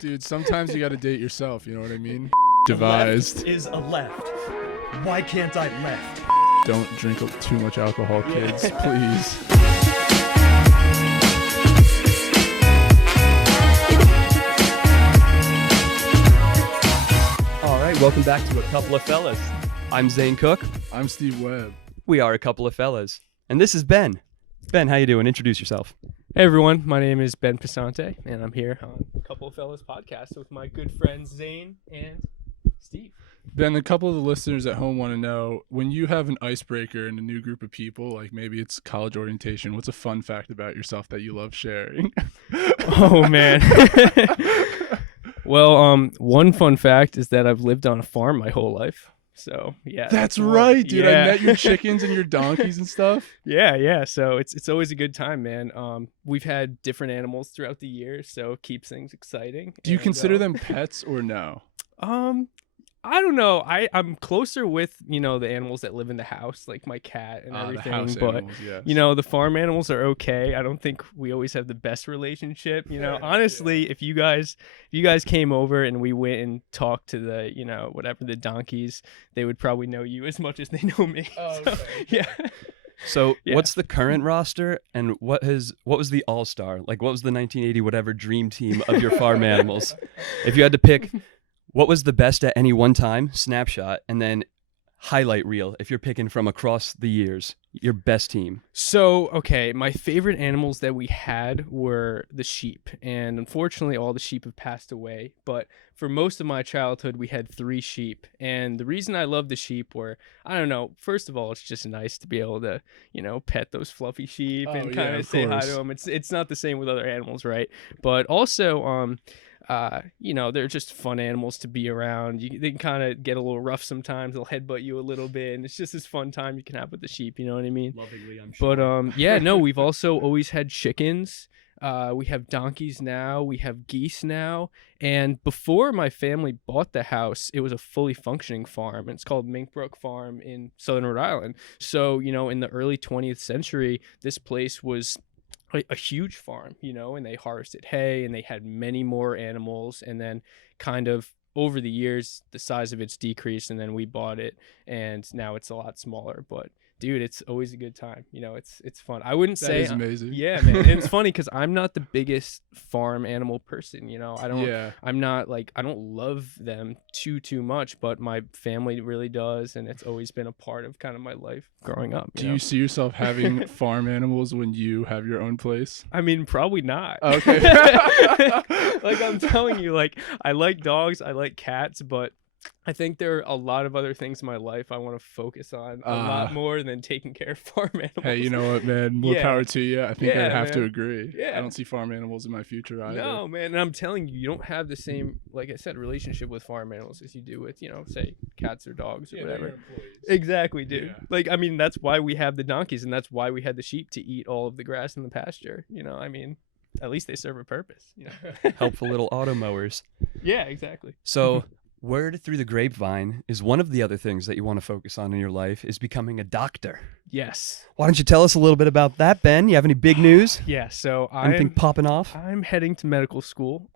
Dude, sometimes you gotta date yourself, you know what I mean? The Devised. left is a left. Why can't I left? Don't drink too much alcohol, kids, please. All right, welcome back to A Couple of Fellas. I'm Zane Cook. I'm Steve Webb. We are A Couple of Fellas. And this is Ben. Ben, how you doing? Introduce yourself. Hey everyone, my name is Ben Pisante, and I'm here on A Couple of Fellas podcast with my good friends Zane and Steve. Ben, a couple of the listeners at home want to know, when you have an icebreaker in a new group of people, like maybe it's college orientation, what's a fun fact about yourself that you love sharing? Oh man. Well, one fun fact is that I've lived on a farm my whole life. So yeah, That's one. right, dude. Yeah. I met your chickens and your donkeys and stuff. Yeah. So it's always a good time, man. We've had different animals throughout the year, so it keeps things exciting. Do you And, consider them pets or no? I don't know. I'm closer with, the animals that live in the house, like my cat and The everything. house But animals, yes. the farm animals are okay. I don't think we always have the best relationship. Honestly, if you guys came over and we went and talked to the, whatever, the donkeys, they would probably know you as much as they know me. Oh, So, okay. yeah. So Yeah. what's the current roster and what was the all-star? Like what was the 1980 whatever dream team of your farm animals? If you had to pick, what was the best at any one time, snapshot, and then highlight reel if you're picking from across the years, your best team? So, okay, my favorite animals that we had were the sheep, and unfortunately all the sheep have passed away, but for most of my childhood we had 3 sheep, and the reason I love the sheep were, I don't know, first of all, it's just nice to be able to, pet those fluffy sheep Oh, and yeah, kind of of say hi to course. them. It's not the same with other animals, right? But also, they're just fun animals to be around. They can kind of get a little rough sometimes. They'll headbutt you a little bit, and it's just this fun time you can have with the sheep. You know what I mean? Lovingly, I'm But we've also always had chickens. We have donkeys now. We have geese now. And before my family bought the house, it was a fully functioning farm. And it's called Minkbrook Farm in Southern Rhode Island. So, in the early 20th century, this place was a huge farm, and they harvested hay and they had many more animals. And then kind of over the years, the size of it's decreased, and then we bought it and now it's a lot smaller. But dude, it's always a good time. It's fun. I wouldn't That say is amazing. Yeah, man. And it's funny because I'm not the biggest farm animal person. Yeah. I'm not I don't love them too much, but my family really does, and it's always been a part of kind of my life growing up. Do you see yourself having farm animals when you have your own place? I mean, probably not. Okay. Like I'm telling you, I like dogs, I like cats, but I think there are a lot of other things in my life I want to focus on a lot more than taking care of farm animals. Hey, you know what, man? More Yeah. power to you. I think Yeah, I'd have to man. agree. Yeah. I don't see farm animals in my future either. No, man, and I'm telling you, you don't have the same, like I said, relationship with farm animals as you do with, say, cats or dogs or whatever. Exactly, dude. Yeah. That's why we have the donkeys, and that's why we had the sheep to eat all of the grass in the pasture. At least they serve a purpose. Helpful little auto mowers. Yeah, exactly. So word through the grapevine is one of the other things that you want to focus on in your life is becoming a doctor. Yes. Why don't you tell us a little bit about that, Ben? You have any big news? Yeah. So Anything popping off? I'm heading to medical school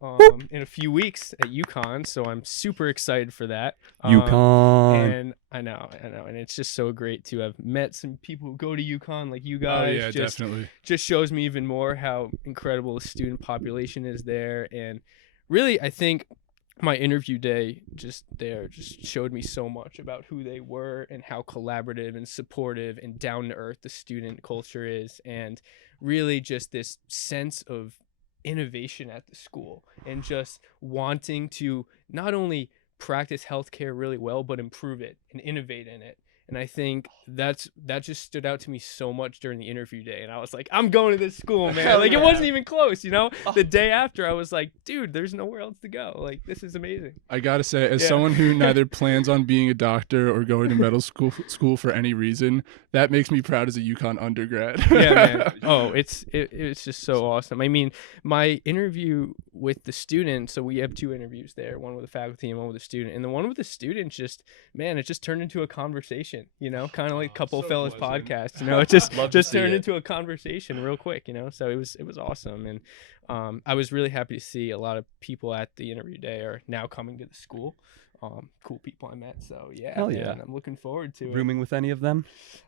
in a few weeks at UConn, so I'm super excited for that. UConn. And I know, and it's just so great to have met some people who go to UConn, like you Oh, guys. yeah, just, definitely. Just shows me even more how incredible the student population is there, and really, I think my interview day just showed me so much about who they were and how collaborative and supportive and down to earth the student culture is, and really just this sense of innovation at the school and just wanting to not only practice healthcare really well, but improve it and innovate in it. And I think that just stood out to me so much during the interview day. And I was like, I'm going to this school, man. Hell It yeah. wasn't even close, The day after, I was like, dude, there's nowhere else to go. This is amazing. I gotta say, as Yeah. someone who neither plans on being a doctor or going to medical school for any reason, that makes me proud as a UConn undergrad. Yeah, man. Oh, it's just so awesome. I mean, my interview with the student, so we have 2 interviews there, one with a faculty and one with a student. And the one with the student it just turned into a conversation, kind of like Couple so Fellas pleasant. podcast, it just Love to see turned it. into a conversation real quick, so it was awesome. And I was really happy to see a lot of people at the interview day are now coming to the school. Cool people I met. So yeah, Hell man, yeah. I'm looking forward to it. Rooming with any of them?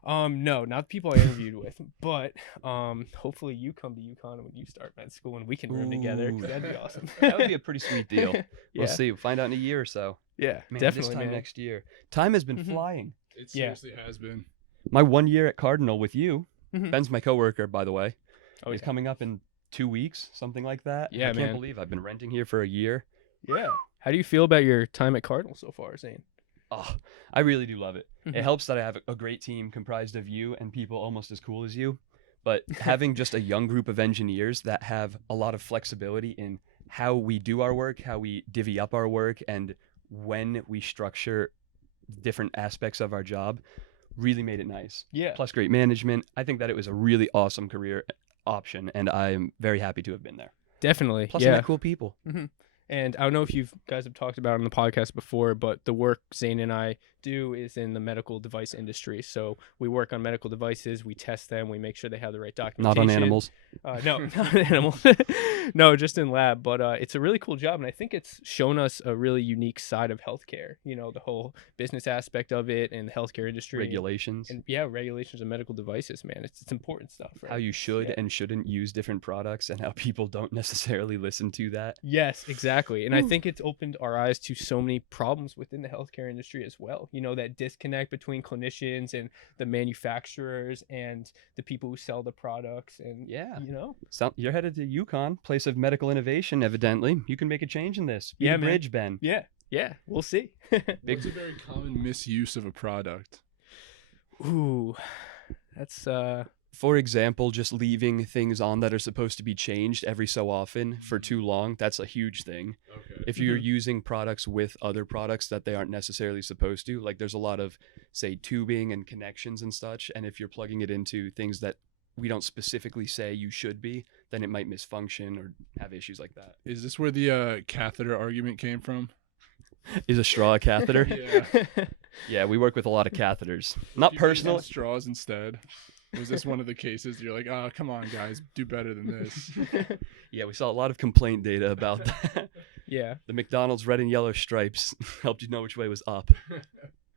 No, not the people I interviewed with, but hopefully you come to UConn when you start med school and we can room together. 'Cause that'd be awesome. That would be a pretty sweet deal. Yeah. We'll see. We'll find out in a year or so. Yeah, Man, definitely, this time man. next year. Time has been Mhm. flying. It Yeah. seriously has been. My 1 year at Cardinal with you, Mhm. Ben's my coworker, by the way. Oh, He's yeah. coming up in 2 weeks, something like that. Yeah, I can't man. believe I've been renting here for a year. Yeah. How do you feel about your time at Cardinal so far, Zane? Oh, I really do love it. Mhm. It helps that I have a great team comprised of you and people almost as cool as you. But having just a young group of engineers that have a lot of flexibility in how we do our work, how we divvy up our work, and when we structure different aspects of our job really made it nice. Yeah. Plus great management. I think that it was a really awesome career option, and I'm very happy to have been there. Definitely. Plus I yeah. met cool people. And I don't know if you guys have talked about it on the podcast before, but the work Zane and I do is in the medical device industry. So we work on medical devices, we test them, we make sure they have the right Not documentation. on animals. No, not on animals. No, just in lab. But it's a really cool job, and I think it's shown us a really unique side of healthcare. You know, the whole business aspect of it and the healthcare industry. Regulations. And yeah, regulations of medical devices, man. It's important stuff, right? How you should Yeah. and shouldn't use different products and how people don't necessarily listen to that. Yes, exactly. And I think it's opened our eyes to so many problems within the healthcare industry as well. You know, that disconnect between clinicians and the manufacturers and the people who sell the products. And, Yeah. you know, So you're headed to UConn, place of medical innovation, evidently. You can make a change in this. Be Yeah, the man. bridge, Ben. yeah, we'll see. What's a very common misuse of a product? Ooh, that's, For example, just leaving things on that are supposed to be changed every so often for too long. That's a huge thing. Okay. If you're using products with other products that they aren't necessarily supposed to, like there's a lot of, say, tubing and connections and such. And if you're plugging it into things that we don't specifically say you should be, then it might misfunction or have issues like that. Is this where the catheter argument came from? Is a straw a catheter? Yeah. Yeah, we work with a lot of catheters. Not You used personal. straws instead. Was this one of the cases you're like, oh, come on, guys, do better than this? Yeah, we saw a lot of complaint data about that. yeah. The McDonald's red and yellow stripes helped you know which way was up.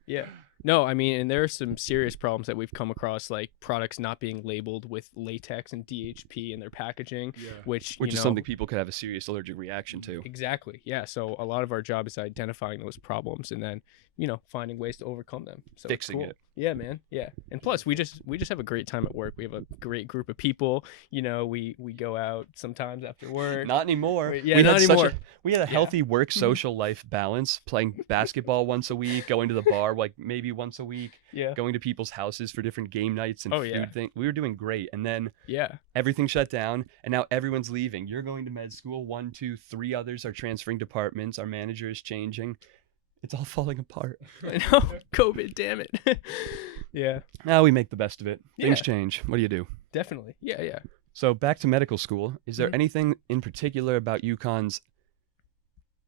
Yeah. No, I mean, and there are some serious problems that we've come across, like products not being labeled with latex and DHP in their packaging, Yeah. which Which you is know, something people could have a serious allergic reaction to. Exactly. Yeah. So a lot of our job is identifying those problems and then, you know, finding ways to overcome them. So it's Fixing cool. it. Yeah, man. Yeah. And plus we just have a great time at work. We have a great group of people. You know, we go out sometimes after work. Not anymore. Wait, yeah, We not had such a- anymore. we had a Yeah. healthy work social life balance, playing basketball once a week, going to the bar like maybe once a week, Yeah. going to people's houses for different game nights and Oh, food yeah. things. We were doing great. And then Yeah. everything shut down and now everyone's leaving. You're going to med school. 1, 2, 3 others are transferring departments. Our manager is changing. It's all falling apart. I know. COVID, damn it. yeah. Now we make the best of it. Things Yeah. change. What do you do? Definitely. Yeah, yeah. So back to medical school. Is there Mhm. anything in particular about UConn's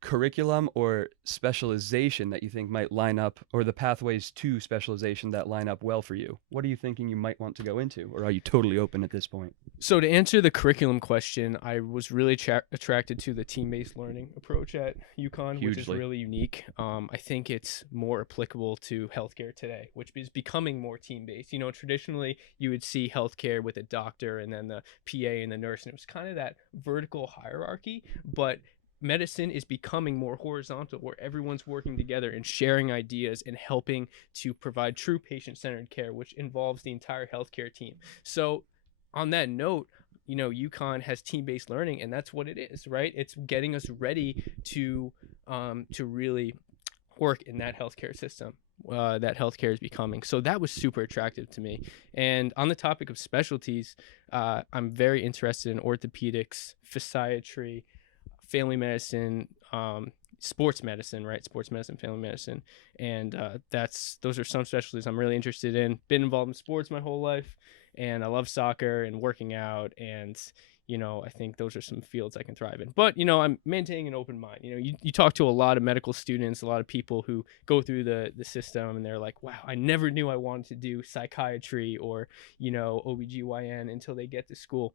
curriculum or specialization that you think might line up, or the pathways to specialization that line up well for you? What are you thinking you might want to go into, or are you totally open at this point? So to answer the curriculum question, I was really attracted to the team-based learning approach at UConn, which is Hugely. really unique. I think it's more applicable to healthcare today, which is becoming more team-based. You know, traditionally you would see healthcare with a doctor and then the PA and the nurse, and it was kind of that vertical hierarchy, but medicine is becoming more horizontal where everyone's working together and sharing ideas and helping to provide true patient-centered care, which involves the entire healthcare team. So on that note, you know, UConn has team-based learning, and that's what it is, right? It's getting us ready to really work in that healthcare system that healthcare is becoming. So that was super attractive to me. And on the topic of specialties, I'm very interested in orthopedics, physiatry, family medicine, sports medicine, right? Sports medicine, family medicine. And those are some specialties I'm really interested in. Been involved in sports my whole life, and I love soccer and working out, and you know, I think those are some fields I can thrive in. But, you know, I'm maintaining an open mind. You know, you talk to a lot of medical students, a lot of people who go through the system, and they're like, wow, I never knew I wanted to do psychiatry or, you know, OBGYN until they get to school.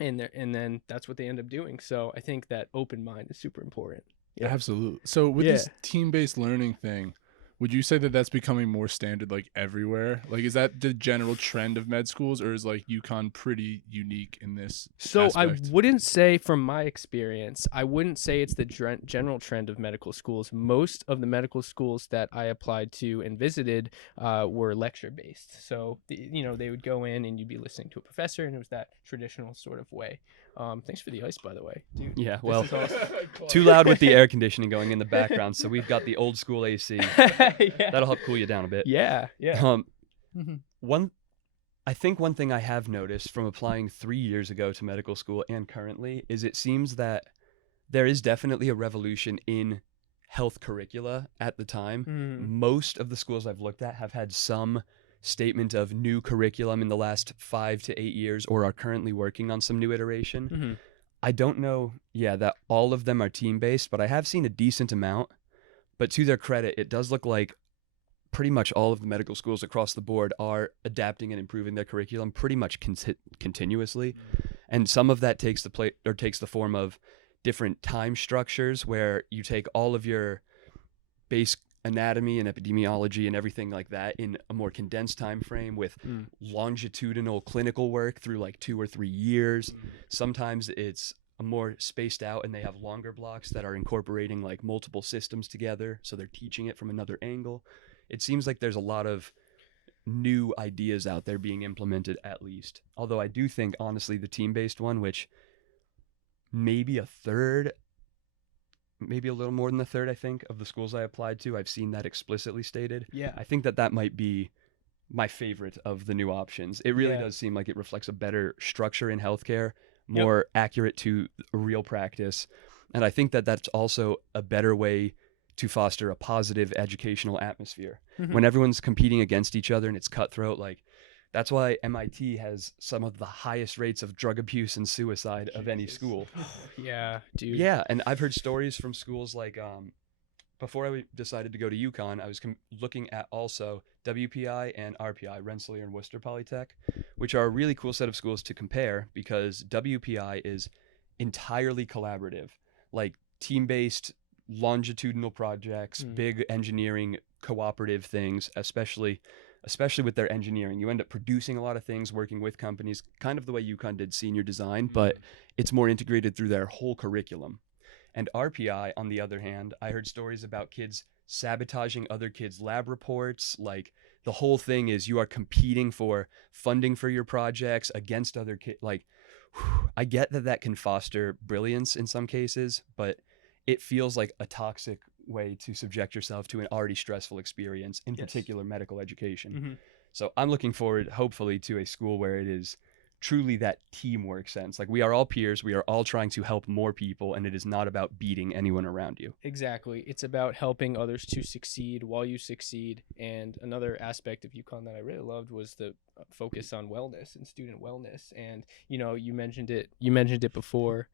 and then that's what they end up doing. So I think that open mind is super important. Yeah. Absolutely. So with Yeah. this team-based learning thing, would you say that that's becoming more standard like everywhere? Like, is that the general trend of med schools, or is like UConn pretty unique in this So I aspect? wouldn't say, from my experience, I wouldn't say it's the general trend of medical schools. Most of the medical schools that I applied to and visited were lecture based. So they would go in and you'd be listening to a professor, and it was that traditional sort of way. Thanks for the ice, by the way, dude. Yeah, This well, is awesome. too loud with the air conditioning going in the background, so we've got the old school AC. Yeah. That'll help cool you down a bit. Yeah. One thing I have noticed from applying 3 years ago to medical school and currently is it seems that there is definitely a revolution in health curricula at the time. Most of the schools I've looked at have had some statement of new curriculum in the last 5 to 8 years or are currently working on some new iteration. I don't know, that all of them are team-based, but I have seen a decent amount. But to their credit, it does look like pretty much all of the medical schools across the board are adapting and improving their curriculum pretty much continuously. And some of that takes the form of different time structures where you take all of your base anatomy and epidemiology and everything like that in a more condensed time frame with longitudinal clinical work through like 2 or 3 years. Sometimes it's a more spaced out and they have longer blocks that are incorporating like multiple systems together, so they're teaching it from another angle. It seems like there's a lot of new ideas out there being implemented, at least. Although I do think, honestly, the team-based one, which maybe a third, maybe a little more than a third, I think, of the schools I applied to, I've seen that explicitly stated. Yeah. I think that might be my favorite of the new options. It really does seem like it reflects a better structure in healthcare, more accurate to real practice. And I think that that's also a better way to foster a positive educational atmosphere. When everyone's competing against each other and it's cutthroat, like that's why MIT has some of the highest rates of drug abuse and suicide of any school. Yeah, dude. Yeah, and I've heard stories from schools like before I decided to go to UConn, I was looking at also WPI and RPI, Rensselaer and Worcester Polytech, which are a really cool set of schools to compare because WPI is entirely collaborative, like team-based longitudinal projects, big engineering cooperative things, especially with their engineering. You end up producing a lot of things, working with companies, kind of the way UConn did senior design, but it's more integrated through their whole curriculum. And RPI, on the other hand, I heard stories about kids sabotaging other kids' lab reports. Like the whole thing is you are competing for funding for your projects against other kids. Like, I get that can foster brilliance in some cases, but it feels like a toxic way to subject yourself to an already stressful experience, in particular medical education. So I'm looking forward, hopefully, to a school where it is truly that teamwork sense. Like we are all peers, we are all trying to help more people, and it is not about beating anyone around you. Exactly. It's about helping others to succeed while you succeed. And another aspect of UConn that I really loved was the focus on wellness and student wellness. And you mentioned it before.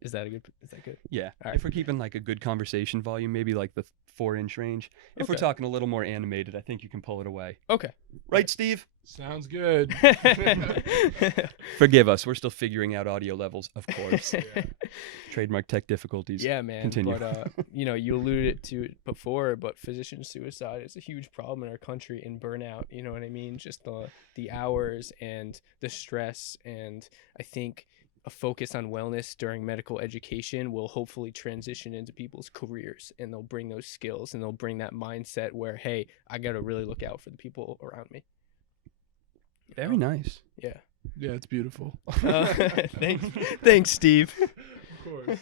Is that good? Yeah. All right. If we're keeping like a good conversation volume, maybe like the 4-inch range. If we're Okay. talking a little more animated, I think you can pull it away. Okay. Right, Steve? Sounds good. Forgive us. We're still figuring out audio levels, of course. Trademark tech difficulties. Yeah, man. Continue. But you alluded to it before, but physician suicide is a huge problem in our country, and burnout. You know what I mean? Just the hours and the stress, and I think a focus on wellness during medical education will hopefully transition into people's careers, and they'll bring those skills and they'll bring that mindset where, hey, I got to really look out for the people around me. Very nice. Yeah. Yeah, it's beautiful. Thanks, Steve. Of course.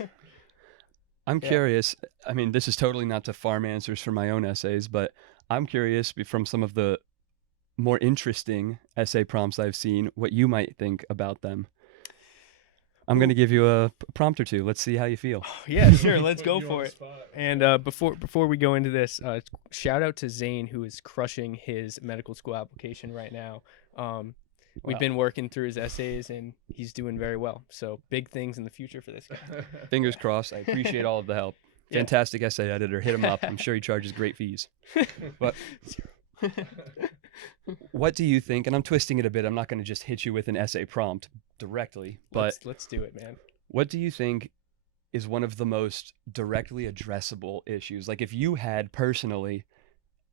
I'm Yeah. curious. I mean, this is totally not to farm answers for my own essays, but I'm curious from some of the more interesting essay prompts I've seen, what you might think about them. I'm going to give you a prompt or two. Let's see how you feel. Yeah, sure. Let's go for it. And before we go into this, shout out to Zane, who is crushing his medical school application right now. We've been working through his essays, and he's doing very well. So big things in the future for this guy. Fingers crossed. I appreciate all of the help. Yeah. Fantastic essay editor. Hit him up. I'm sure he charges great fees. But What do you think? And I'm twisting it a bit. I'm not going to just hit you with an essay prompt directly, but let's do it, man. what do you think is one of the most directly addressable issues? Like if you had personally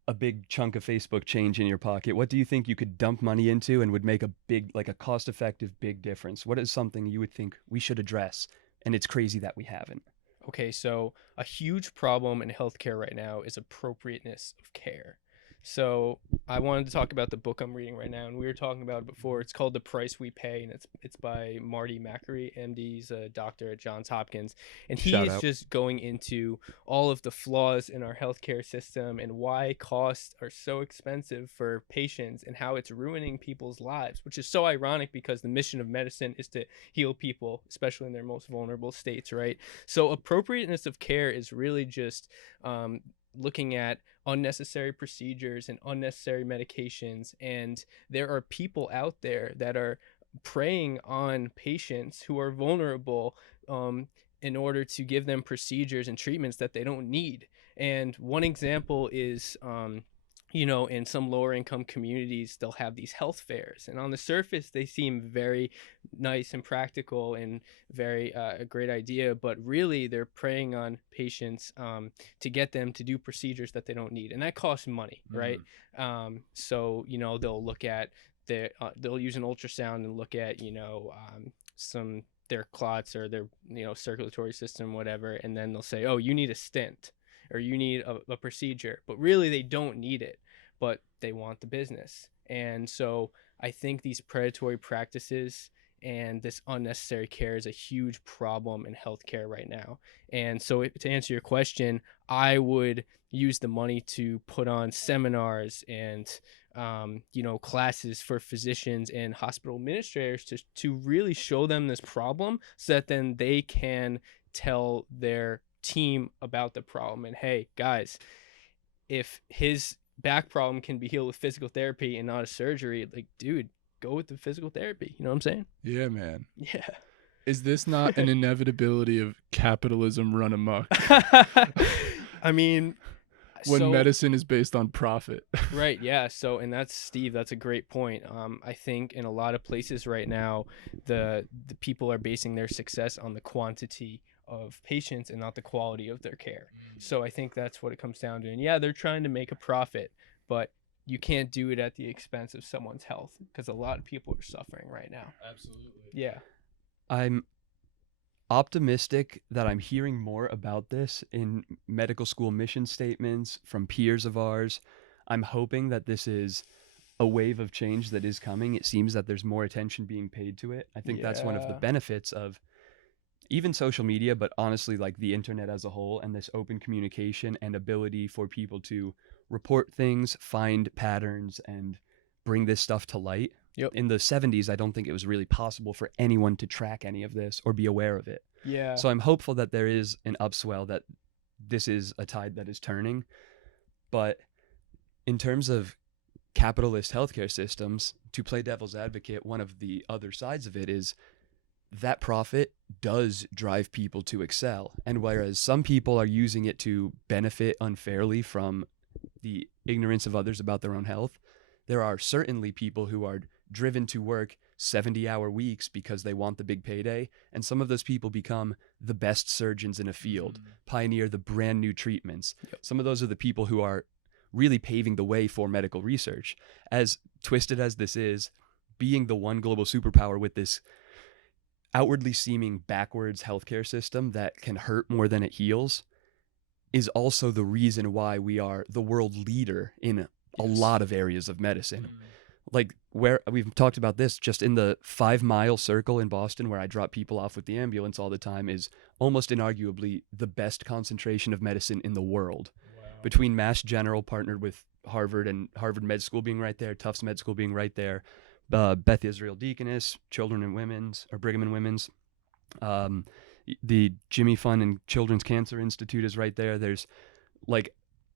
a big chunk of Facebook change in your pocket, what do you think you could dump money into and would make a big, like a cost-effective big difference? What is something you would think we should address? And it's crazy that we haven't. Okay, so a huge problem in healthcare right now is appropriateness of care. So I wanted to talk about the book I'm reading right now, and we were talking about it before. It's called The Price We Pay, and it's by Marty McCreary, MD. He's a doctor at Johns Hopkins, and he Shout is out. just going into all of the flaws in our healthcare system and why costs are so expensive for patients and how it's ruining people's lives, which is so ironic because the mission of medicine is to heal people, especially in their most vulnerable states, right? So appropriateness of care is really just looking at unnecessary procedures and unnecessary medications, and there are people out there that are preying on patients who are vulnerable in order to give them procedures and treatments that they don't need. And one example is in some lower income communities, they'll have these health fairs, and on the surface they seem very nice and practical and very a great idea, but really they're preying on patients to get them to do procedures that they don't need, and that costs money, right? So they'll look at they'll use an ultrasound and look at some their clots or their circulatory system, whatever, and then they'll say, oh, you need a stent or you need a procedure, but really they don't need it, but they want the business. And so I think these predatory practices and this unnecessary care is a huge problem in healthcare right now. And so to answer your question, I would use the money to put on seminars and classes for physicians and hospital administrators to really show them this problem so that then they can tell their team about the problem. And hey guys, if his back problem can be healed with physical therapy and not a surgery, like, dude, go with the physical therapy. You know what I'm saying? Yeah, man. Yeah. Is this not an inevitability of capitalism run amok I mean, when medicine is based on profit? Right, yeah. So, and that's Steve, that's a great point. I think in a lot of places right now, the people are basing their success on the quantity of patients and not the quality of their care. So I think that's what it comes down to. And yeah, they're trying to make a profit, but you can't do it at the expense of someone's health, because a lot of people are suffering right now. Absolutely. Yeah. I'm optimistic that I'm hearing more about this in medical school mission statements from peers of ours. I'm hoping that this is a wave of change that is coming. It seems that there's more attention being paid to it. I think that's one of the Yeah. benefits of even social media, but honestly, like the internet as a whole, and this open communication and ability for people to report things, find patterns, and bring this stuff to light. Yep. In the 70s, I don't think it was really possible for anyone to track any of this or be aware of it. Yeah. So I'm hopeful that there is an upswell, that this is a tide that is turning. But in terms of capitalist healthcare systems, to play devil's advocate, one of the other sides of it is that profit does drive people to excel. And whereas some people are using it to benefit unfairly from the ignorance of others about their own health, there are certainly people who are driven to work 70-hour weeks because they want the big payday. And some of those people become the best surgeons in a field, pioneer the brand new treatments. Some of those are the people who are really paving the way for medical research. As twisted as this is, being the one global superpower with this outwardly seeming backwards healthcare system that can hurt more than it heals is also the reason why we are the world leader in a lot of areas of medicine. Like, where we've talked about this, just in the 5-mile circle in Boston where I drop people off with the ambulance all the time, is almost inarguably the best concentration of medicine in the world. Between Mass General partnered with Harvard, and Harvard Med School being right there, Tufts Med School being right there, Beth Israel Deaconess, Children and Women's, or Brigham and Women's, the Jimmy Fund and Children's Cancer Institute is right there. There's, like,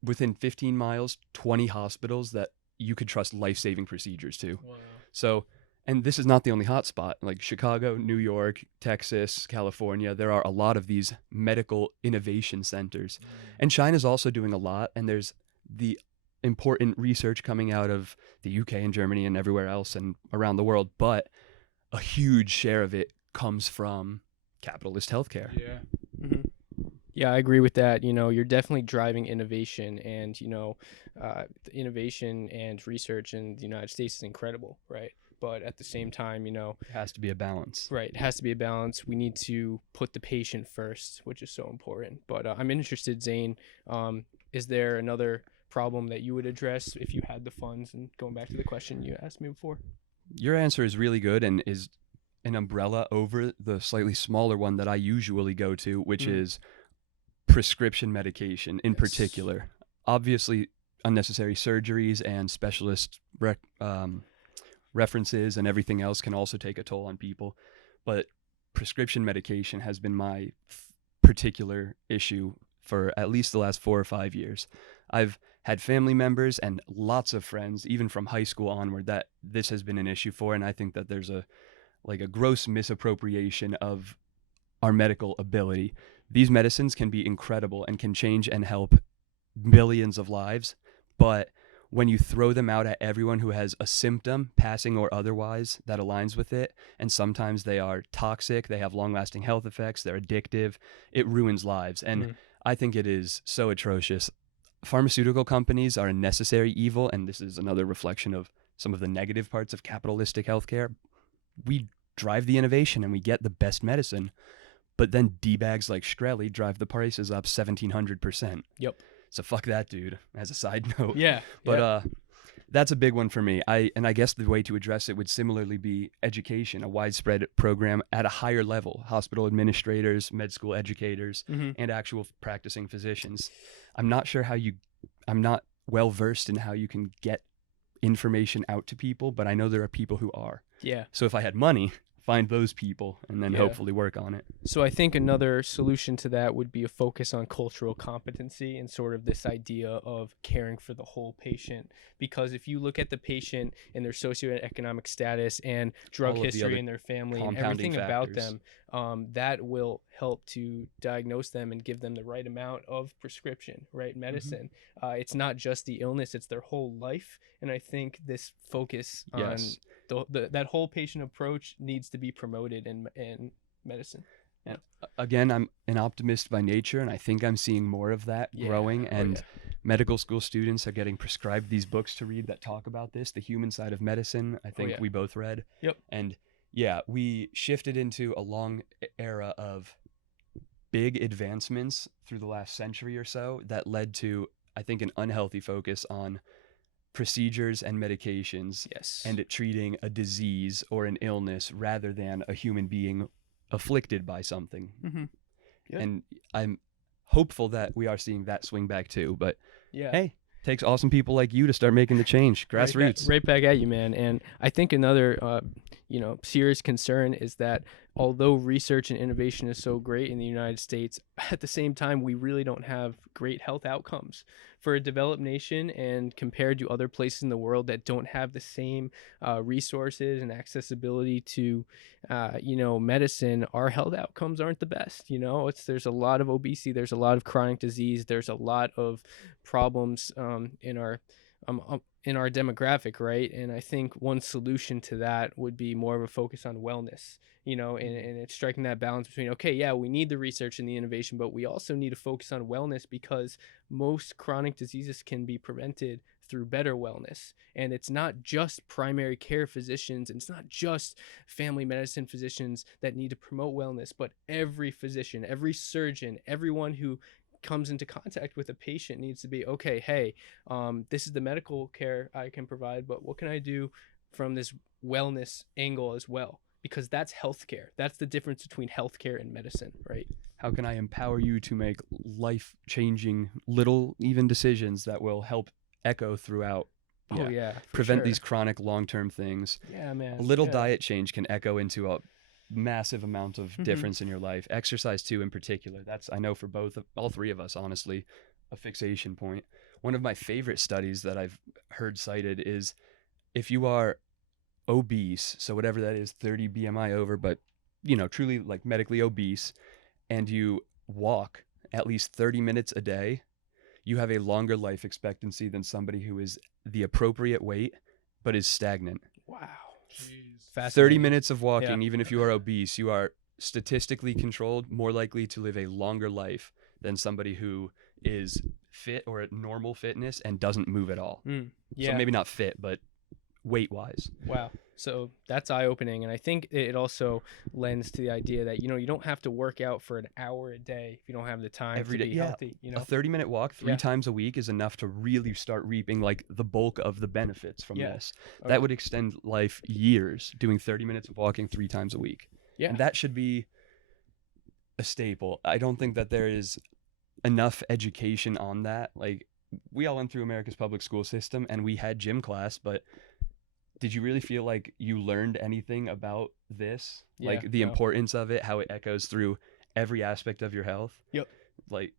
within 15 miles, 20 hospitals that you could trust life-saving procedures to. Wow. So, and this is not the only hotspot. Like Chicago, New York, Texas, California, there are a lot of these medical innovation centers. And China's also doing a lot, and there's the important research coming out of the UK and Germany and everywhere else and around the world, but a huge share of it comes from capitalist healthcare. Yeah. Mhm. Yeah, I agree with that. You're definitely driving innovation, and the innovation and research in the United States is incredible, right? But at the same time, It has to be a balance. right, it has to be a balance. We need to put the patient first, which is so important. But I'm interested, Zane. Is there another problem that you would address if you had the funds? And going back to the question you asked me before. Your answer is really good and is an umbrella over the slightly smaller one that I usually go to, which is prescription medication in particular. Obviously, unnecessary surgeries and specialist references and everything else can also take a toll on people. But prescription medication has been my particular issue for at least the last 4 or 5 years. I've had family members and lots of friends, even from high school onward, that this has been an issue for, and I think that there's a gross misappropriation of our medical ability. These medicines can be incredible and can change and help millions of lives, but when you throw them out at everyone who has a symptom, passing or otherwise, that aligns with it, and sometimes they are toxic, they have long-lasting health effects, they're addictive, it ruins lives, and I think it is so atrocious. Pharmaceutical companies are a necessary evil, and this is another reflection of some of the negative parts of capitalistic healthcare. We drive the innovation and we get the best medicine, but then D-bags like Shkreli drive the prices up 1,700%. Yep. So fuck that, dude, as a side note. Yeah. But that's a big one for me. I guess the way to address it would similarly be education, a widespread program at a higher level, hospital administrators, med school educators, and actual practicing physicians. I'm not well versed in how you can get information out to people, but I know there are people who are. Yeah. So if I had money, find those people and then hopefully work on it. So I think another solution to that would be a focus on cultural competency and sort of this idea of caring for the whole patient. Because if you look at the patient and their socioeconomic status and drug All of the history other in their family and compounding everything about factors. them, that will help to diagnose them and give them the right amount of prescription, right? Medicine. It's not just the illness, it's their whole life. And I think this focus on that whole patient approach needs to be promoted in medicine. And again, I'm an optimist by nature, and I think I'm seeing more of that growing. And medical school students are getting prescribed these books to read that talk about this, the human side of medicine. I think we both read. Yep. And we shifted into a long era of big advancements through the last century or so that led to, I think, an unhealthy focus on procedures and medications and treating a disease or an illness rather than a human being afflicted by something. And I'm hopeful that we are seeing that swing back too, but hey, takes awesome people like you to start making the change. Grassroots. Right back at you, man. And I think another serious concern is that although research and innovation is so great in the United States, at the same time we really don't have great health outcomes for a developed nation, and compared to other places in the world that don't have the same resources and accessibility to medicine, our health outcomes aren't the best. There's a lot of obesity, there's a lot of chronic disease, there's a lot of problems in our demographic, right? And I think one solution to that would be more of a focus on wellness, and it's striking that balance between, we need the research and the innovation, but we also need to focus on wellness, because most chronic diseases can be prevented through better wellness. And it's not just primary care physicians, and it's not just family medicine physicians that need to promote wellness, but every physician, every surgeon, everyone who comes into contact with a patient needs to be, this is the medical care I can provide, but what can I do from this wellness angle as well? Because that's healthcare. That's the difference between healthcare and medicine, right? How can I empower you to make life-changing little even decisions that will help echo throughout? Prevent these chronic long-term things. Yeah, man. A little diet change can echo into a massive amount of difference in your life. Exercise too, in particular. That's, I know, for all three of us, honestly, a fixation point. One of my favorite studies that I've heard cited is if you are obese, so whatever that is, 30 BMI over, but truly like medically obese, and you walk at least 30 minutes a day, you have a longer life expectancy than somebody who is the appropriate weight but is stagnant. Wow. Jeez. 30 Fascinating. minutes of walking, Yeah. even if you are obese, you are statistically controlled more likely to live a longer life than somebody who is fit or at normal fitness and doesn't move at all. Yeah. So maybe not fit, but weight-wise. Wow. So that's eye-opening, and I think it also lends to the idea that you don't have to work out for an hour a day if you don't have the time Every to day, be yeah. healthy. A 30-minute walk 3 Yeah. times a week is enough to really start reaping like the bulk of the benefits from Yeah. this. Oh, That would extend life years, doing 30 minutes of walking 3 times a week. Yeah. And that should be a staple. I don't think that there is enough education on that. Like, we all went through America's public school system and we had gym class, but did you really feel like you learned anything about this? Yeah, Like the no. importance of it, how it echoes through every aspect of your health? Yep. Like,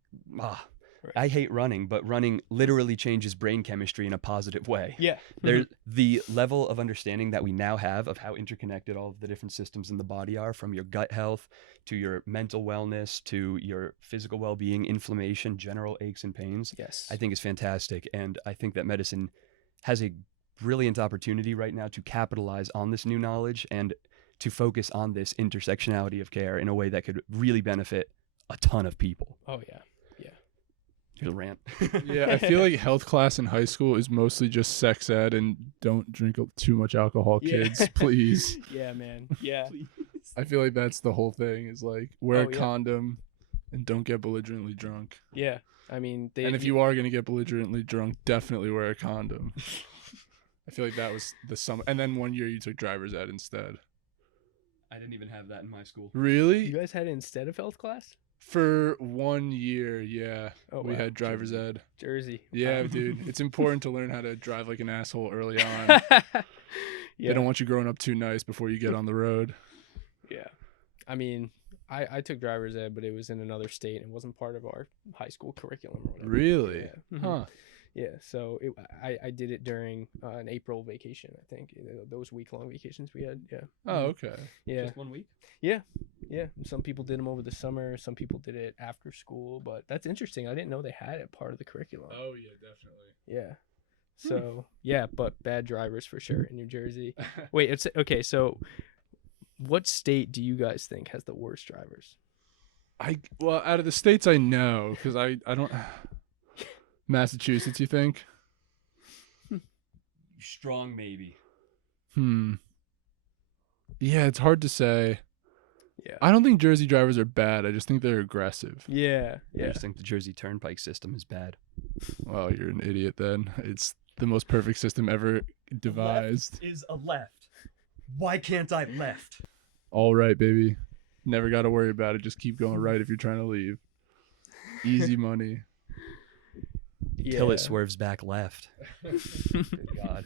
Right. I hate running, but running literally changes brain chemistry in a positive way. Yeah. There's the level of understanding that we now have of how interconnected all of the different systems in the body are, from your gut health to your mental wellness to your physical well-being, inflammation, general aches and pains. Yes. I think is fantastic, and I think that medicine has a brilliant opportunity right now to capitalize on this new knowledge and to focus on this intersectionality of care in a way that could really benefit a ton of people. Oh yeah. Here's a rant. Yeah, I feel like health class in high school is mostly just sex ed and don't drink too much alcohol, Yeah. kids, please. Yeah, man. Yeah. I feel like that's the whole thing is like wear Oh, a yeah. condom and don't get belligerently drunk. Yeah. I mean, And if you are going to get belligerently drunk, definitely wear a condom. I feel like that was the summer. And then one year you took driver's ed instead. I didn't even have that in my school. Really? you guys had it instead of health class? For 1 year, yeah. Oh, We wow. had driver's ed. Jersey. Yeah, dude. It's important to learn how to drive like an asshole early on. They Yeah. don't want you growing up too nice before you get on the road. Yeah. I mean, I took driver's ed, but it was in another state and wasn't part of our high school curriculum or whatever. Really? Yeah. Mhm. Huh. Yeah. So I did it during an April vacation, I think. Those week-long vacations we had. Yeah. Oh, okay. Yeah. Just 1 week? Yeah. Some people did them over the summer. Some people did it after school. But that's interesting. I didn't know they had it part of the curriculum. Oh, yeah, definitely. Yeah. So, yeah, but bad drivers for sure in New Jersey. Wait, it's okay. So, what state do you guys think has the worst drivers? Well, out of the states I know, because I don't. Massachusetts, you think? Strong maybe. Yeah, it's hard to say. Yeah. I don't think Jersey drivers are bad. I just think they're aggressive. Yeah. I Yeah. just think the Jersey Turnpike system is bad. Well, you're an idiot then. It's the most perfect system ever devised. Left is a left. Why can't I left? All right, baby. Never got to worry about it. Just keep going right if you're trying to leave. Easy money. Till Yeah. it swerves back left. Good God.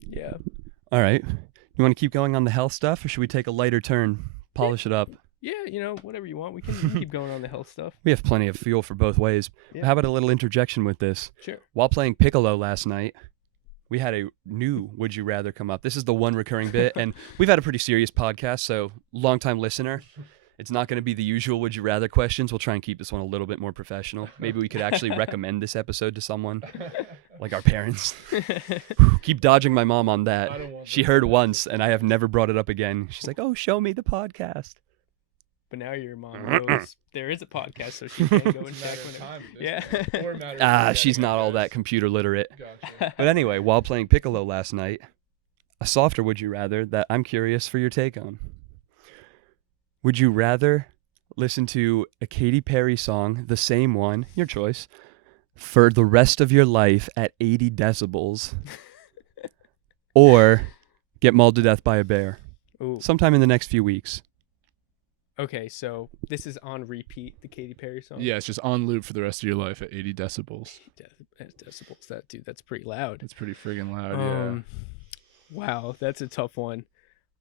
Yeah. All right. You want to keep going on the health stuff, or should we take a lighter turn? Polish it up. Yeah, whatever you want. We can keep going on the health stuff. We have plenty of fuel for both ways. Yeah. How about a little interjection with this? Sure. While playing Piccolo last night, we had a new Would You Rather come up. This is the one recurring bit, and we've had a pretty serious podcast, so longtime listener. It's not going to be the usual Would You Rather questions. We'll try and keep this one a little bit more professional. Maybe we could actually recommend this episode to someone, like our parents. Keep dodging my mom on that. I don't want She that. heard once, and I have never brought it up again. She's like, oh, show me the podcast. But now your mom knows there is a podcast, so she can go and check when it. Yeah. She's not all that computer literate. Gotcha. But anyway, while playing Piccolo last night, a softer Would You Rather that I'm curious for your take on. Would you rather listen to a Katy Perry song, the same one, your choice, for the rest of your life at 80 decibels, or get mauled to death by a bear Ooh. sometime in the next few weeks? Okay, so this is on repeat, the Katy Perry song. Yeah, it's just on loop for the rest of your life at 80 decibels. Decibels. That's pretty loud. It's pretty friggin' loud, Wow, that's a tough one.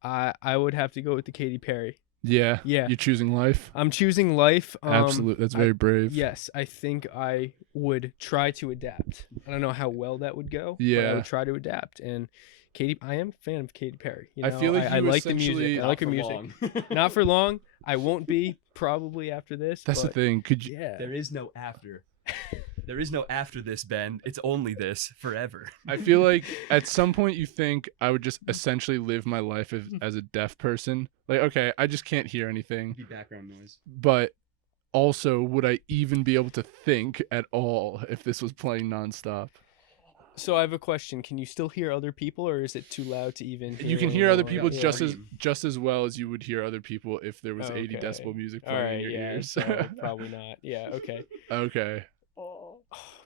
I would have to go with the Katy Perry. yeah. Yeah. You're choosing life? I'm choosing life. Absolutely. That's very brave. Yes, I think I would try to adapt. I don't know how well that would go. But I Yeah. would try to adapt. And I am a fan of Katy Perry. I feel like I you like the essentially- music. I like her music. Not for long. I won't be probably after this. That's the but thing. Could you? Yeah. There is no after. There is no after this, Ben. It's only this forever. I feel like at some point you think I would just essentially live my life as a deaf person. Like, okay, I just can't hear anything. Be background noise. But also, would I even be able to think at all if this was playing nonstop? So I have a question. Can you still hear other people, or is it too loud to even hear? You can hear other anymore? people Yeah. just as well as you would hear other people if there was 80 Okay. decibel music All playing in right, your yeah, ears. so probably not. Yeah, okay. Okay.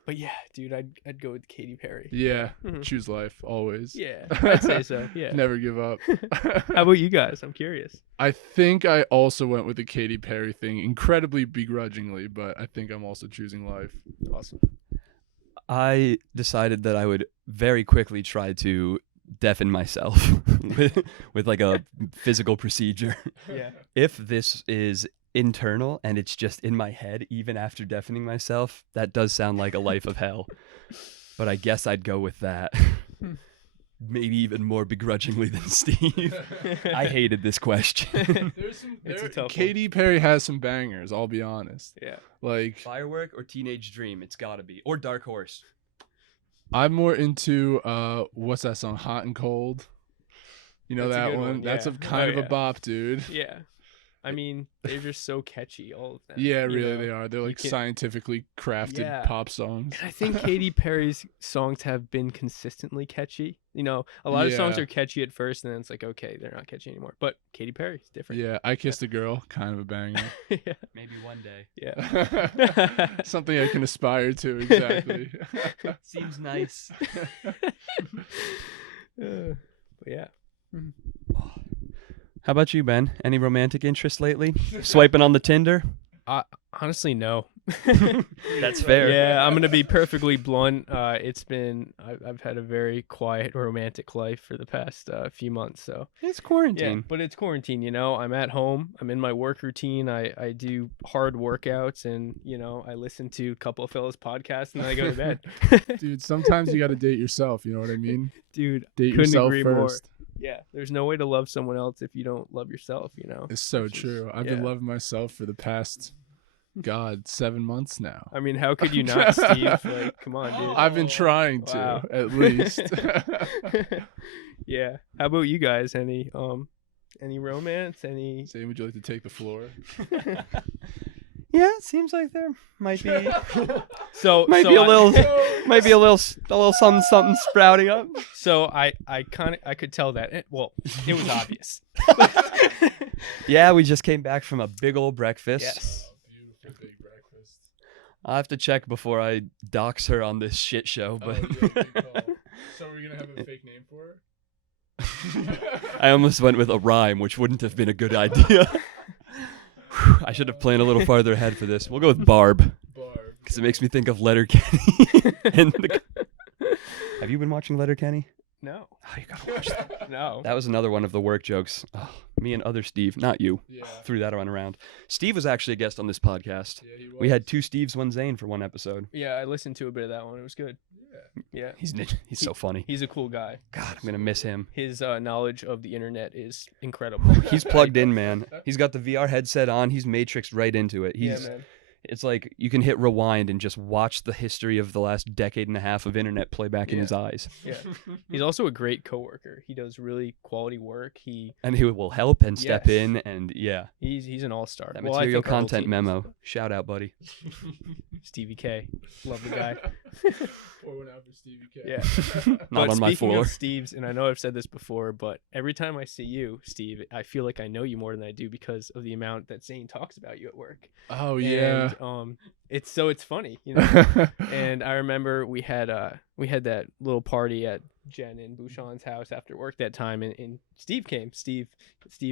But yeah, dude, I'd go with Katy Perry. Yeah. Mhm. Choose life always. Yeah, I'd say so. Yeah. Never give up. How about you guys? I'm curious. I think I also went with the Katy Perry thing, incredibly begrudgingly, but I think I'm also choosing life. Awesome. I decided that I would very quickly try to deafen myself with like a physical procedure. Yeah. If this is internal and it's just in my head, even after deafening myself, that does sound like a life of hell. But I guess I'd go with that. Maybe even more begrudgingly than Steve. I hated this question. It's a tough one. Katy Perry has some bangers, I'll be honest. Yeah. Like, Firework or Teenage Dream? It's gotta be. Or Dark Horse. I'm more into what's that song, Hot and Cold? You know That's a that good one? one, That's yeah. a kind Oh, of a yeah. bop, dude. Yeah. I mean, they're just so catchy, all of them. Yeah, you really know? they are. They're like can't- scientifically crafted Yeah. pop songs. And I think Katy Perry's songs have been consistently catchy. You know, a lot of songs Yeah. are catchy at first, and then it's like, okay, they're not catchy anymore. But Katy Perry's different. Yeah, I Kissed a Girl, kind of a banger. Yeah. Maybe one day. Yeah. Something I can aspire to, exactly. Seems nice. But yeah. How about you, Ben? Any romantic interest lately? Swiping on the Tinder? Honestly, no. That's fair. Yeah, I'm gonna be perfectly blunt. It's been I've had a very quiet romantic life for the past few months. So It's yeah, quarantine. but it's quarantine. You know, I'm at home. I'm in my work routine. I do hard workouts, and you know, I listen to a couple of fellas podcasts, and then I go to bed. Dude, sometimes you got to date yourself, you know what I mean? Dude, Date couldn't yourself agree more. first. Yeah, there's no way to love someone else if you don't love yourself. You know. It's so Which is- true. I've been yeah. loving myself for the past, God, 7 months now. I mean, how could you not, Steve? Like, come on, dude. I've been trying to, Wow. at least. Yeah. How about you guys? Any romance? Any? Say, would you like to take the floor? Yeah, it seems like there might be So might so be a I- little might be a little something sprouting up. So I could tell that. Well, it was obvious. Yeah, we just came back from a big old breakfast. Yes. Beautiful big breakfast. I'll have to check before I dox her on this shit show, but So we're going to have a fake name for her? I almost went with a rhyme, which wouldn't have been a good idea. I should have planned a little farther ahead for this. We'll go with Barb, Barb. because it makes me think of Letterkenny. Have you been watching Letterkenny? No. Oh, you gotta watch that. No. That was another one of the work jokes. Oh, me and other Steve, not you, Yeah. threw that one around. Steve was actually a guest on this podcast. Yeah, he was. We had 2 Steves, 1 Zane for one episode. Yeah, I listened to a bit of that one. It was good. Yeah. He's so funny. He's a cool guy. God, I'm gonna miss him. His knowledge of the internet is incredible. He's plugged in, man. He's got the VR headset on. He's matrixed right into it. Yeah, He's man. It's like you can hit rewind and just watch the history of the last decade and a half of internet play back in Yeah. his eyes. Yeah. He's also a great coworker. He does really quality work. And he will help and step Yes. in, and yeah, He's an all-star. that Well, I material think our whole content team is. memo. Shout out, buddy. Stevie K. Love the guy. Pour one out for Stevie K. Yeah. Not But on my speaking floor. of Steve's, and I know I've said this before, but every time I see you, Steve, I feel like I know you more than I do because of the amount that Zane talks about you at work. Oh, yeah. And, it's funny, you know. And I remember we had that little party at Jen and Bouchon's house after work that time, and Steve came, Steve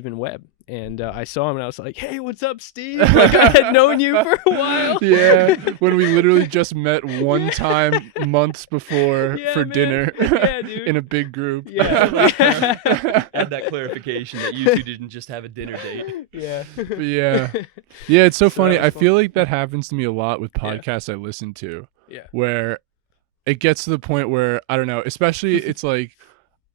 and Webb, and I saw him and I was like, "Hey, what's up, Steve?" Like I had known you for a while. Yeah, when we literally just met one time months before Yeah, for man. dinner Yeah, dude. in a big group. Yeah. Add that clarification that you two didn't just have a dinner date. Yeah. But yeah. Yeah, it's so So funny. that was I feel fun. like that happens to me a lot with Yeah. podcasts I listen to. Yeah. Where it gets to the point where I don't know, especially it's like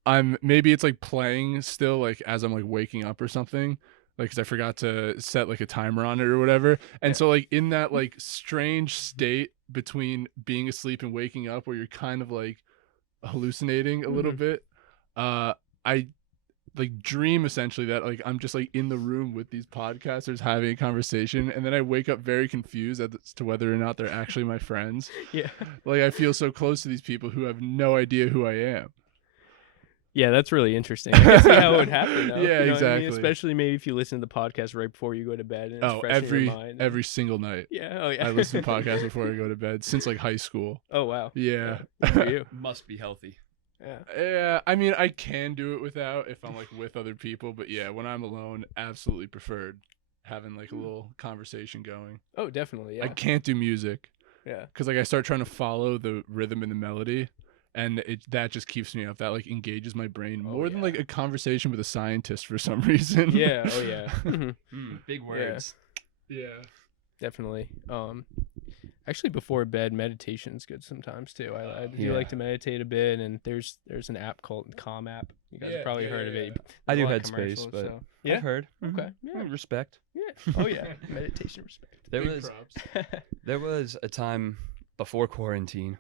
it's like playing still like as I'm like waking up or something. Like, cause I forgot to set like a timer on it or whatever. And Yeah. so like in that like strange state between being asleep and waking up where you're kind of like hallucinating a little bit. I like dream essentially that like I'm just like in the room with these podcasters having a conversation, and then I wake up very confused as to whether or not they're actually my friends. Yeah. Like I feel so close to these people who have no idea who I am. Yeah, that's really interesting. I can see how it would happen, though. Yeah, You know what I mean? exactly. Especially maybe if you listen to the podcast right before you go to bed and it's fresh in your mind. Every single night. Yeah. Oh, yeah. I listen to podcasts before I go to bed since like high school. Oh, wow. Yeah. Good for you. Must be healthy. Yeah. Yeah, I mean, I can do it without if I'm like with other people, but yeah, when I'm alone, absolutely preferred having like a little conversation going. Oh, definitely. Yeah. I can't do music Yeah. because like I start trying to follow the rhythm and the melody, and that just keeps me up. That like engages my brain more than like a conversation with a scientist for some reason. Yeah. Oh, yeah. Big words. Yeah. Definitely. Actually, before bed, meditation's good sometimes too. I do like to meditate a bit, and there's an app called Calm app. You guys have probably heard of it. I There's do a lot of Headspace, commercials, but so- yeah. I've heard. Okay. Yeah. Respect. Yeah. Oh yeah. Meditation respect. There was a time before quarantine,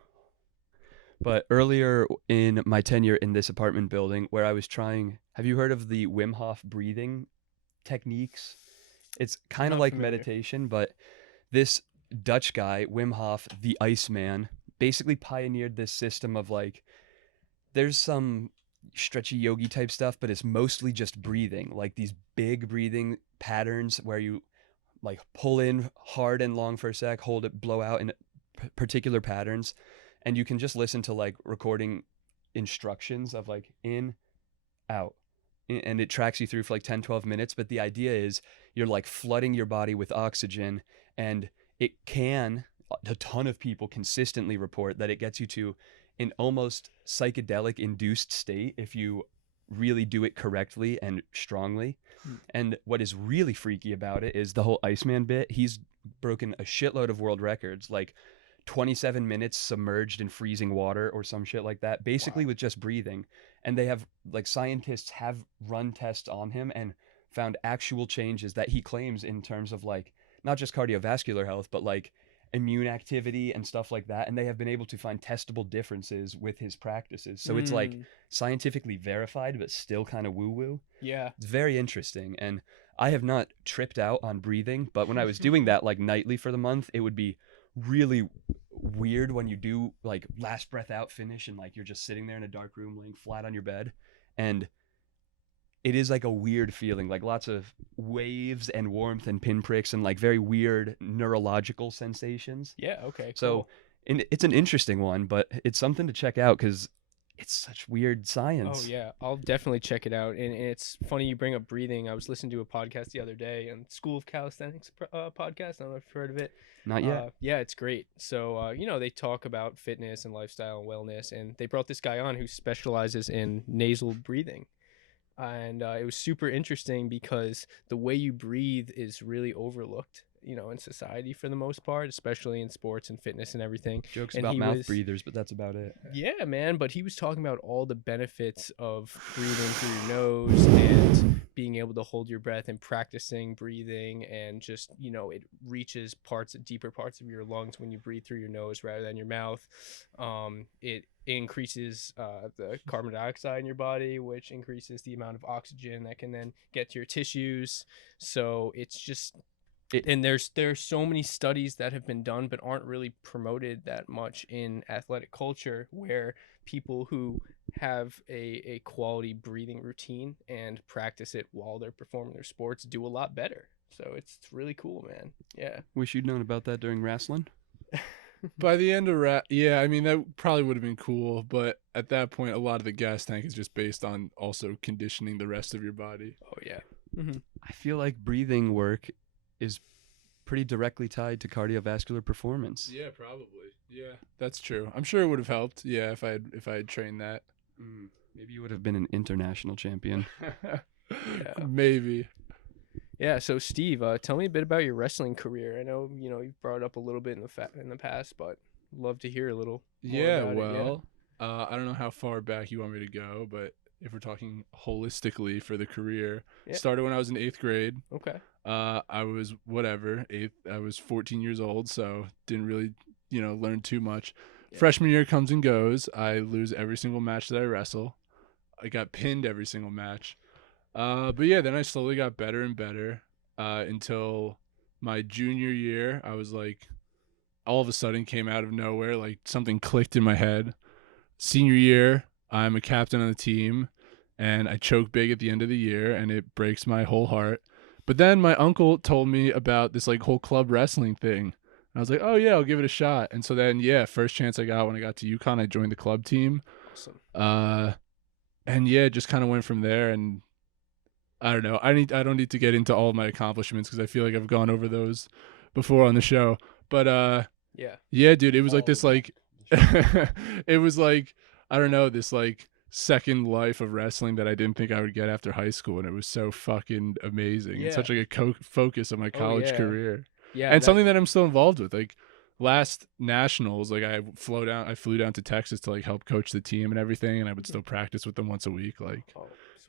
but earlier in my tenure in this apartment building where I was trying. Have you heard of the Wim Hof breathing techniques? It's kind of Not like familiar. meditation, but this Dutch guy, Wim Hof, the Iceman, basically pioneered this system of like, there's some stretchy yogi type stuff, but it's mostly just breathing, like these big breathing patterns where you like pull in hard and long for a sec, hold it, blow out in particular patterns, and you can just listen to like recording instructions of like in, out, and it tracks you through for like 10-12 minutes. But the idea is you're like flooding your body with oxygen, and a ton of people consistently report that it gets you to an almost psychedelic induced state if you really do it correctly and strongly. And what is really freaky about it is the whole Iceman bit. He's broken a shitload of world records, like 27 minutes submerged in freezing water or some shit like that, basically with just breathing. And they have like scientists have run tests on him and found actual changes that he claims in terms of like not just cardiovascular health, but like immune activity and stuff like that. And they have been able to find testable differences with his practices. So it's like scientifically verified, but still kind of woo-woo. Yeah. It's very interesting. And I have not tripped out on breathing, but when I was doing that like nightly for the month, it would be really weird when you do like last breath out finish and like you're just sitting there in a dark room laying flat on your bed, and it is like a weird feeling, like lots of waves and warmth and pinpricks and like very weird neurological sensations. Yeah. Okay. So it's an interesting one, but it's something to check out because it's such weird science. Oh yeah, I'll definitely check it out. And it's funny you bring up breathing. I was listening to a podcast the other day, and School of Calisthenics podcast. I don't know if you've heard of it. Not yet. Yeah, it's great. So they talk about fitness and lifestyle and wellness, and they brought this guy on who specializes in nasal breathing. And it was super interesting because the way you breathe is really overlooked, in society for the most part, especially in sports and fitness and everything. Jokes and about he mouth was- breathers, but that's about it. Yeah, man. But he was talking about all the benefits of breathing through your nose and being able to hold your breath and practicing breathing, and just, it reaches deeper parts of your lungs when you breathe through your nose rather than your mouth. It increases the carbon dioxide in your body, which increases the amount of oxygen that can then get to your tissues. So it's just and there's so many studies that have been done but aren't really promoted that much in athletic culture, where people who have a quality breathing routine and practice it while they're performing their sports do a lot better. So it's really cool, man. Yeah. Wish you'd known about that during wrestling. By the end of yeah, I mean, that probably would have been cool, but at that point, a lot of the gas tank is just based on also conditioning the rest of your body. Oh yeah. I feel like breathing work is pretty directly tied to cardiovascular performance. Yeah, probably. Yeah, that's true. I'm sure it would have helped. Yeah, if I had trained that. Maybe you would have been an international champion. Maybe. Yeah. So Steve, tell me a bit about your wrestling career. I know you've brought it up a little bit in the past, but love to hear a little. More about it, I don't know how far back you want me to go, but if we're talking holistically for the career, started when I was in 8th grade. Okay. I was I was 14 years old, so didn't really, learn too much. Yeah. Freshman year comes and goes. I lose every single match that I wrestle. I got pinned every single match. But yeah, then I slowly got better and better until my junior year. I was like, all of a sudden came out of nowhere, like something clicked in my head. Senior year, I'm a captain on the team, and I choke big at the end of the year, and it breaks my whole heart. But then my uncle told me about this like whole club wrestling thing. And I was like, oh yeah, I'll give it a shot. And so then, yeah, first chance I got when I got to UConn, I joined the club team. Awesome. And yeah, just kind of went from there. And I don't know. I don't need to get into all of my accomplishments because I feel like I've gone over those before on the show. But yeah, dude, it was like this like it was like, I don't know, this like second life of wrestling that I didn't think I would get after high school, and it was so fucking amazing. Yeah. It's such like a focus of my college yeah. career, Yeah. and something that I'm still involved with. Like last nationals, like I flew down to Texas to like help coach the team and everything, and I would still practice with them once a week. Like,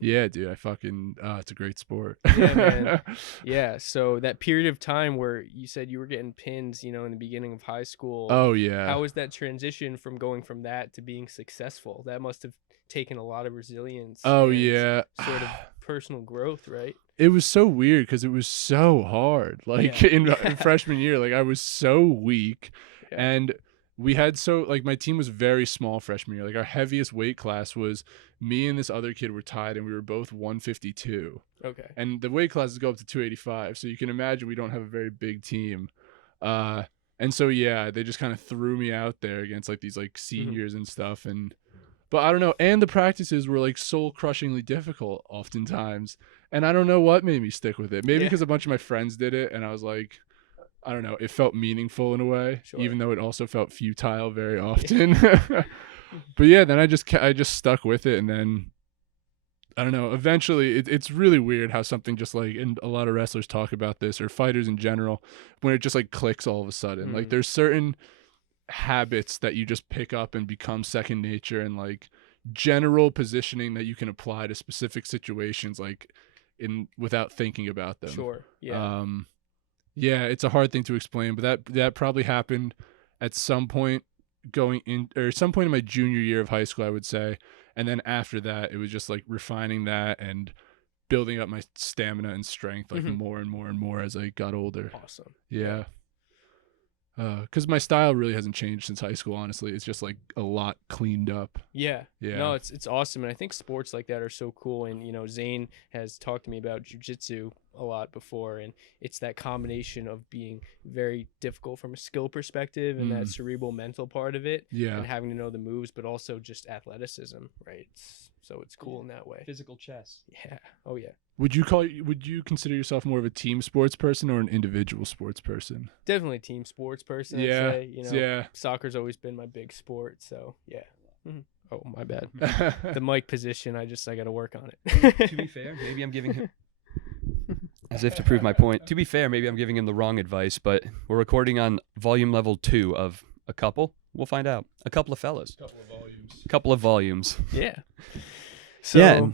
yeah, dude, I fucking it's a great sport. Yeah, man. Yeah, so that period of time where you said you were getting pins, in the beginning of high school. Oh yeah. How was that transition from going from that to being successful? That must have taken a lot of resilience. Oh and yeah. Sort of personal growth, right? It was so weird because it was so hard. Like Yeah. in freshman year, like I was so weak, Yeah. and we had my team was very small freshman year. Like our heaviest weight class was me and this other kid were tied, and we were both 152. Okay. And the weight classes go up to 285. So you can imagine we don't have a very big team. And so yeah, they just kind of threw me out there against like these like seniors and stuff. But I don't know. And the practices were like soul crushingly difficult oftentimes. And I don't know what made me stick with it. Maybe Yeah. because a bunch of my friends did it, and I was like, I don't know, it felt meaningful in a way, Sure. even though it also felt futile very often. But yeah, then I just stuck with it, and then I don't know. Eventually, it's really weird how something just like, and a lot of wrestlers talk about this, or fighters in general, when it just like clicks all of a sudden. Like there's certain habits that you just pick up and become second nature, and like general positioning that you can apply to specific situations, like without thinking about them. Sure. Yeah. Yeah, it's a hard thing to explain, but that probably happened at some point some point in my junior year of high school, I would say. And then after that, it was just like refining that and building up my stamina and strength like more and more and more as I got older. Awesome. Yeah. Because my style really hasn't changed since high school, honestly. It's just like a lot cleaned up. Yeah. Yeah. No, it's awesome. And I think sports like that are so cool. And, Zane has talked to me about jiu-jitsu a lot before. And it's that combination of being very difficult from a skill perspective and that cerebral mental part of it. Yeah. And having to know the moves, but also just athleticism, right? So it's cool in that way. Physical chess. Yeah. Oh, yeah. Would you consider yourself more of a team sports person or an individual sports person? Definitely team sports person. Yeah. I'd say, Yeah. Soccer's always been my big sport. So, yeah. Oh, my bad. The mic position, I got to work on it. To be fair, maybe I'm giving him, as if to prove my point. To be fair, maybe I'm giving him the wrong advice, but we're recording on volume level 2 of a couple. We'll find out. A couple of fellas. Couple of volumes. Yeah. So, yeah.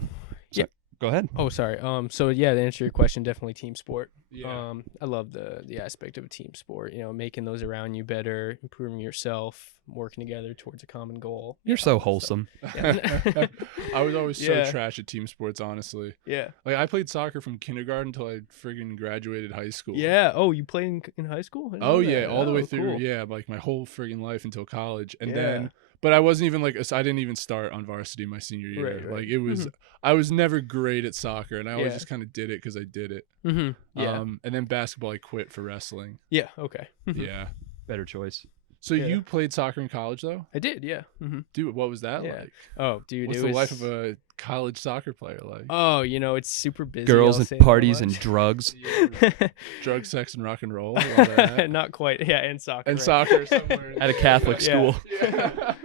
Go ahead. Oh, sorry. So yeah, to answer your question, definitely team sport. Yeah. I love the aspect of a team sport. Making those around you better, improving yourself, working together towards a common goal. You're so wholesome. Yeah. I was always so Yeah. trash at team sports, honestly. Yeah. Like I played soccer from kindergarten until I friggin' graduated high school. Yeah. Oh, you played in high school? I didn't Oh know yeah, that. all the way Oh, through. cool. Yeah, like my whole friggin' life until college, and Yeah. then. But I wasn't even like, I didn't even start on varsity my senior year. Right. Like it was, I was never great at soccer, and I always Yeah. just kind of did it because I did it. Yeah. And then basketball, I quit for wrestling. Yeah. Okay. Yeah. Better choice. So Yeah. you played soccer in college though? I did. Yeah. Dude, what was that Yeah. like? Oh, dude, What's it the was life of a college soccer player like? Oh, it's super busy. Girls I'll and say that parties and much. drugs. Drug, sex, and rock and roll. all that. Not quite. Yeah, and soccer. And right. soccer somewhere. in At a there. Catholic Yeah. school. Yeah.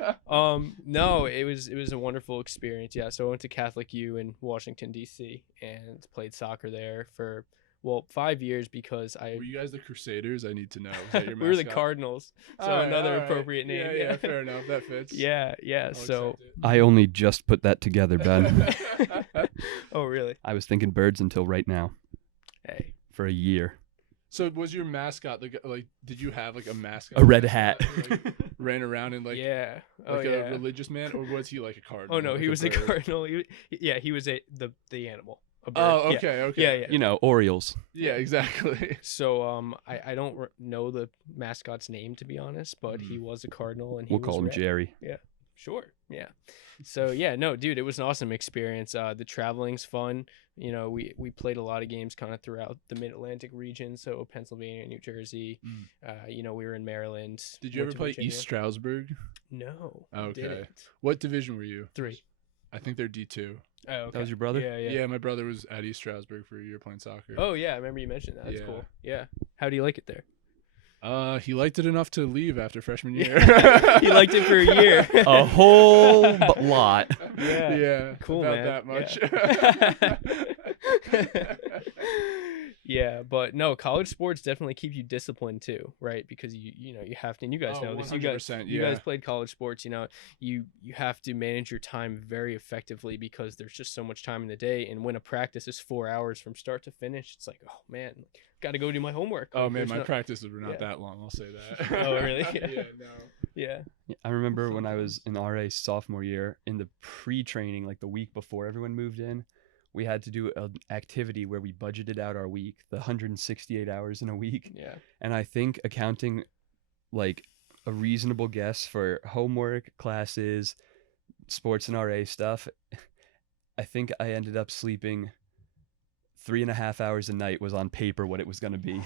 No, it was a wonderful experience. Yeah, so I went to Catholic U in Washington D.C. and played soccer there for 5 years because I Were you guys the Crusaders? I need to know. Was that your we were the mascot? Cardinals, so All right, another all right. appropriate name. Yeah, fair enough. That fits. yeah. I'll So, accept I only just put that together, Ben. it. oh really? I was thinking birds until right now. Hey, For a year. So was your mascot like? Did you have like a mascot? A red hat. Who, like, ran around and like yeah. Oh like yeah. a religious man, or was he like a cardinal? Oh no, like he was a bird? cardinal. He was the animal. A bird. Oh, Yeah. okay, okay. Yeah, yeah. You know, Orioles. Yeah, exactly. So I don't know the mascot's name, to be honest, but he was a cardinal and he We'll was call him red. Jerry. Sure. Yeah. So yeah, no, dude, it was an awesome experience. The traveling's fun. You know, we played a lot of games kind of throughout the Mid-Atlantic region, so Pennsylvania, New Jersey. You know, we were in Maryland. Did you went ever to play Virginia. East Stroudsburg? No. Okay. Didn't. What division were you? 3. I think they're D2. Oh, okay. That was your brother? Yeah, yeah. Yeah, my brother was at East Stroudsburg for a year playing soccer. Oh yeah, I remember you mentioned that. That's Yeah. cool. Yeah. How do you like it there? He liked it enough to leave after freshman year. He liked it for a year. A whole lot. Yeah. Yeah, Cool, about man. that much. Yeah, but no, college sports definitely keep you disciplined too, right? Because you know you have to, and you guys Oh, know this. 100%, You guys yeah. played college sports. You know, you have to manage your time very effectively because there's just so much time in the day. And when a practice is 4 hours from start to finish, it's like, oh man, got to go do my homework. Oh Like, man, there's my no- practices were not Yeah. that long. I'll say that. Oh, really? Yeah, no. Yeah. I remember when I was in RA sophomore year, in the pre-training, like the week before everyone moved in, we had to do an activity where we budgeted out our week, the 168 hours in a week. Yeah. And I think accounting like a reasonable guess for homework, classes, sports and RA stuff, I think I ended up sleeping 3.5 hours a night was on paper what it was going to be.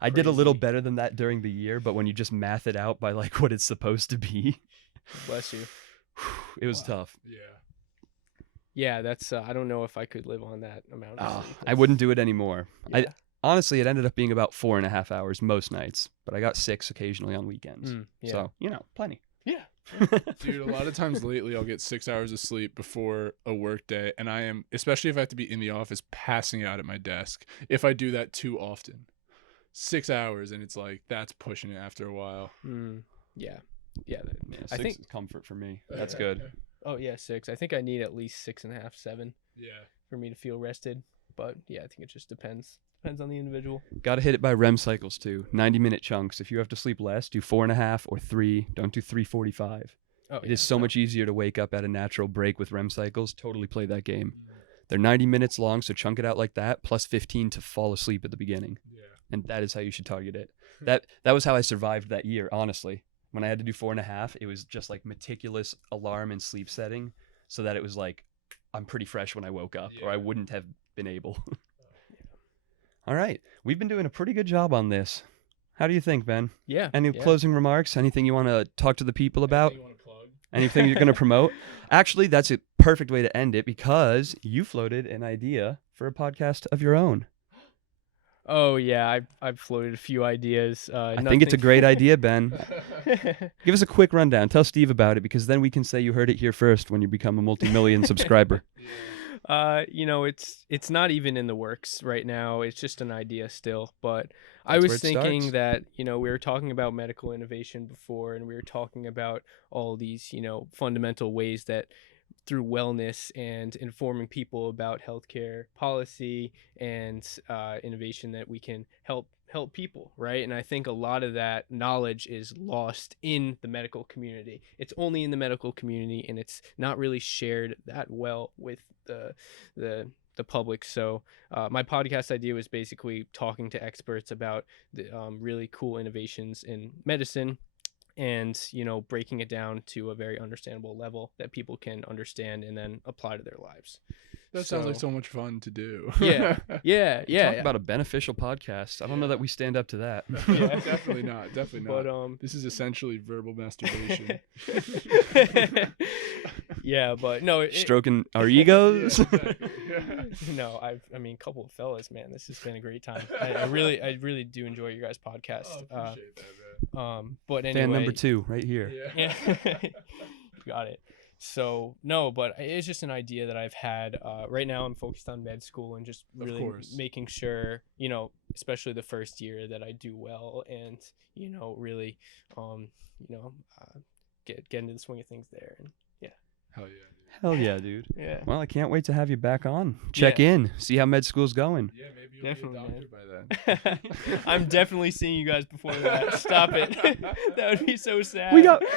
I did a little Crazy. better than that during the year, but when you just math it out by like what it's supposed to be, Bless you. it was tough. Yeah. Yeah, that's. I don't know if I could live on that amount. Of sleep. I wouldn't do it anymore. Yeah. Honestly, it ended up being about 4.5 hours most nights, but I got 6 occasionally on weekends. Yeah. So, you know, plenty. Yeah. Dude, a lot of times lately I'll get 6 hours of sleep before a work day, and I am, especially if I have to be in the office, passing out at my desk if I do that too often. 6 hours, and it's like that's pushing it after a while. Yeah. Yeah. Yeah, I 6 think. is comfort for me. That's good. Oh yeah, 6. I think I need at least 6.5, 7 Yeah. for me to feel rested. But yeah, I think it just depends. Depends on the individual. Got to hit it by REM cycles too. 90-minute chunks. If you have to sleep less, do 4.5 or 3. Don't do 3:45. Oh, It is so much easier to wake up at a natural break with REM cycles. Totally play that game. They're 90 minutes long, so chunk it out like that, plus 15 to fall asleep at the beginning. Yeah. And that is how you should target it. That was how I survived that year, honestly. When I had to do 4.5, it was just like meticulous alarm and sleep setting so that it was like I'm pretty fresh when I woke up, or I wouldn't have been able. All right. We've been doing a pretty good job on this. How do you think, Ben? Yeah. Any yeah. closing remarks? Anything you want to talk to the people about? Anything you wanna plug? Anything you're going to promote? Actually, that's a perfect way to end it because you floated an idea for a podcast of your own. Oh yeah, I've floated a few ideas. I think it's a great idea, Ben. Give us a quick rundown. Tell Steve about it because then we can say you heard it here first when you become a multi-million subscriber. You know, it's not even in the works right now. It's just an idea still. But I That's was where it thinking starts. that, you know, we were talking about medical innovation before, and we were talking about all these, you know, fundamental ways that through wellness and informing people about healthcare policy and innovation that we can help people, right? And I think a lot of that knowledge is lost in the medical community. It's only in the medical community, and it's not really shared that well with the public. So my podcast idea was basically talking to experts about the really cool innovations in medicine, and, you know, breaking it down to a very understandable level that people can understand and then apply to their lives. That sounds like so much fun to do. Yeah. Talk about a beneficial podcast. I don't know that we stand up to that. Yeah, definitely not. Definitely not. But this is essentially verbal masturbation. yeah, but no, Stroking our egos. no, I mean, couple of fellas, man, this has been a great time. I really do enjoy your guys' podcast. Appreciate that, man. But anyway, Fan number 2 right here. Yeah. Got it. So no, but it's just an idea that I've had. Right now I'm focused on med school and just really making sure, you know, especially the first year, that I do well and, you know, really, get into the swing of things there. And Hell yeah. Hell yeah, dude. Yeah. Well, I can't wait to have you back on. Check in, see how med school's going. Yeah, maybe you'll Definitely, be a doctor by then. I'm definitely seeing you guys before that. Stop it. That would be so sad.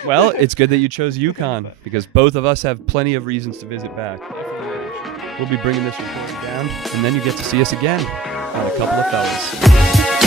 Well, it's good that you chose UConn because both of us have plenty of reasons to visit back. Definitely. We'll be bringing this recording down, and then you get to see us again on a couple of fellas.